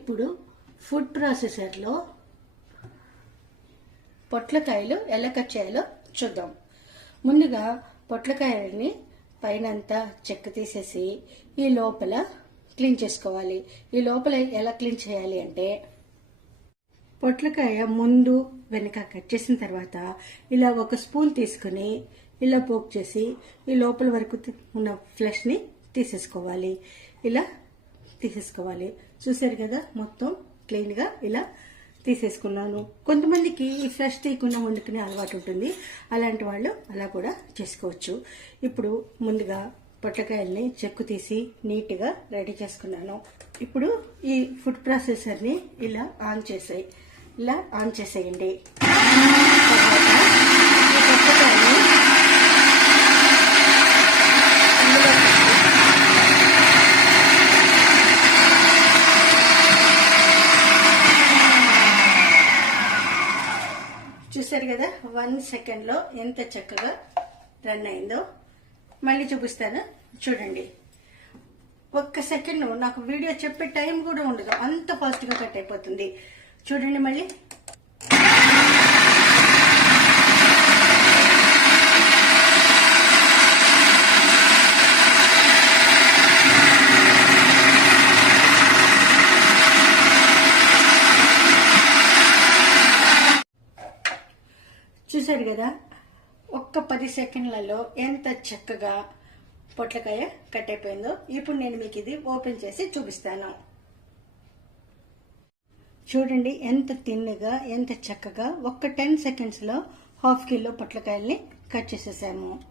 ఇప్పుడు ఫుడ్ ప్రాసెసర్లో పొట్లకాయలు ఎలా కట్ చేయాలో చూద్దాం. ముందుగా పొట్లకాయలని పైనంతా చెక్క తీసేసి ఈ లోపల క్లీన్ చేసుకోవాలి. ఈ లోపల ఎలా క్లీన్ చేయాలి అంటే పొట్లకాయ ముందు వెనక కట్ చేసిన తర్వాత ఇలా ఒక స్పూన్ తీసుకుని ఇలా పోక్ చేసి ఈ లోపల వరకు ఉన్న ఫ్లెష్ని తీసేసుకోవాలి. ఇలా తీసేసుకోవాలి. చూసారు కదా మొత్తం క్లీన్గా ఇలా తీసేసుకున్నాను. కొంతమందికి ఈ ఫ్రెష్ తీయకుండా వండుకునే అలవాటు ఉంటుంది. అలాంటి వాళ్ళు అలా కూడా చేసుకోవచ్చు. ఇప్పుడు ముందుగా పొట్లకాయల్ని చెక్కు తీసి నీట్గా రెడీ చేసుకున్నాను. ఇప్పుడు ఈ ఫుడ్ ప్రాసెసర్ని ఇలా ఆన్ చేసాయి. ఇలా ఆన్ చేసేయండి తర్వాత ఈ పొట్లకాయని ఇందులో పెట్టి చూసారు కదా? వన్ సెకండ్లో ఎంత చక్కగా రన్ అయిందో. మళ్ళీ చూపిస్తాను. చూడండి. ఒక్క సెకండ్ నాకు వీడియో చెప్పే టైం కూడా ఉండదు. అంత ఫాస్ట్గా కట్ అయిపోతుంది. చూడండి మళ్ళీ. చూశారు కదా? ఒక్క పది సెకండ్లలో ఎంత చక్కగా పొట్లకాయ కట్ అయిపోయిందో ఇప్పుడు నేను మీకు ఇది ఓపెన్ చేసి చూపిస్తాను. చూడండి ఎంత తిన్నగా ఎంత చక్కగా ఒక్క టెన్ సెకండ్స్లో హాఫ్ కిలో పొట్లకాయల్ని కట్ చేసేసాము.